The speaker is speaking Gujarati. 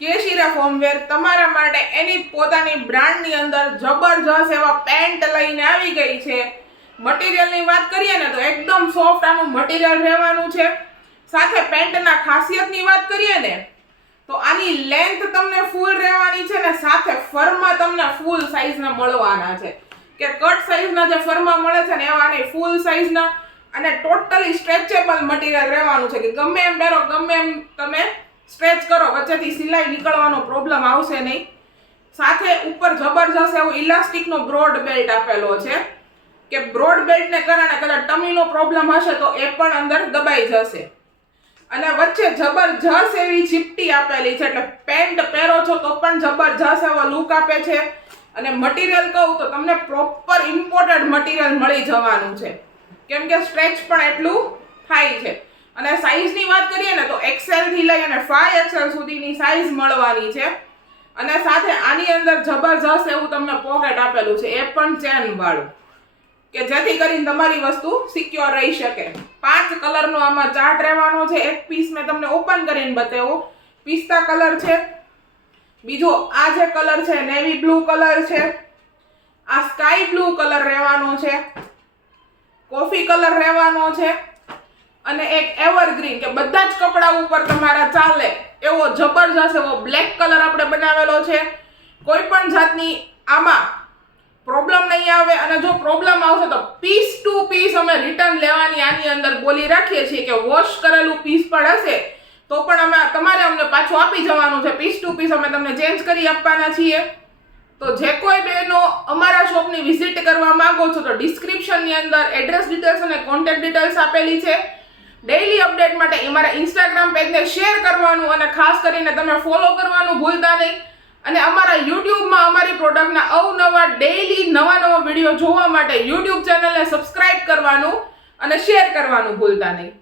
કેશિરા ફોર્મવેર તમારા માટે એની પોતાની બ્રાન્ડની અંદર જબરજસ્ત એવા પેન્ટ લઈને આવી ગઈ છે. મટીરિયલની વાત કરીએ ને તો એકદમ સોફ્ટ આનું મટીરિયલ રહેવાનું છે. સાથે પેન્ટના ખાસિયતની વાત કરીએ ને તો આની લેન્થ તમને ફૂલ રહેવાની છે ને સાથે ફરમાં તમને ફૂલ સાઈઝના મળવાના છે કે કટ સાઈઝના જે ફરમાં મળે છે ને એવા આની ફૂલ સાઈઝના અને ટોટલી સ્ટ્રેચેબલ મટીરિયલ રહેવાનું છે કે ગમે એમ પહેરો ગમે એમ તમે સ્ટ્રેચ કરો વચ્ચેથી સિલાઈ નીકળવાનો પ્રોબ્લેમ આવશે નહીં. સાથે ઉપર જબરજસ્ત એવું ઇલાસ્ટિકનો બ્રોડ બેલ્ટ આપેલો છે કે બ્રોડ બેલ્ટને કારણે કદાચ ટમીનો પ્રોબ્લેમ હશે તો એ પણ અંદર દબાઈ જશે. અને વચ્ચે જબરજસ્ત એવી ચીપટી આપેલી છે એટલે પેન્ટ પહેરો છો તો પણ જબરજસ્ત એવો લુક આપે છે. અને મટીરિયલ કહું તો તમને પ્રોપર ઇમ્પોર્ટેડ મટીરિયલ મળી જવાનું છે કેમ કે સ્ટ્રેચ પણ એટલું થાય છે. અને સાઈઝની વાત કરીએ ને તો XL થી લઈ અને 5XL સુધીની સાઈઝ મળવાની છે. અને સાથે આની અંદર જબરજસ્ત એવું તમને પોકેટ આપેલું છે એ પણ ચેન વાળું કે જેથી કરીને તમારી વસ્તુ સિક્યોર રહી શકે. 5 કલરનો આમાં ચાર્ટ રહેવાનો છે. એક પીસ મેં તમને ઓપન કરીને બતાવ્યું. પિસ્તા કલર છે, બીજો આ જે કલર છે નેવી બ્લુ કલર છે, આ સ્કાય બ્લુ કલર રહેવાનો છે, કોફી કલર રહેવાનો છે અને એક એવરગ્રીન કે બધા જ કપડા ઉપર તમારા ચાલે એવો જબરજસ્ત એવો બ્લેક કલર આપણે બનાવેલો છે. કોઈ પણ જાતની આમાં પ્રોબ્લેમ નહીં આવે અને જો પ્રોબ્લેમ આવશે તો પીસ ટુ પીસ અમે રિટર્ન લેવાની આની અંદર બોલી રાખીએ છીએ કે વોશ કરેલું પીસ પણ હશે તો પણ તમારે અમને પાછું આપી જવાનું છે. પીસ ટુ પીસ અમે તમને ચેન્જ કરી આપવાના છીએ. તો જે કોઈ બહેનો અમારા શોપની વિઝિટ કરવા માંગો છો તો ડિસ્ક્રિપ્શનની અંદર એડ્રેસ ડિટેલ્સ અને કોન્ટેક્ટ ડિટેલ્સ આપેલી છે. ડેઈલી અપડેટ માટે અમારા ઇન્સ્ટાગ્રામ પેજને શેર કરવાનું અને ખાસ કરીને તમે ફોલો કરવાનું ભૂલતા નહીં. અને અમારા યુટ્યુબમાં અમારી પ્રોડક્ટના અવનવા ડેઈલી નવા વિડીયો જોવા માટે યુટ્યુબ ચેનલને સબસ્ક્રાઇબ કરવાનું અને શેર કરવાનું ભૂલતા નહીં.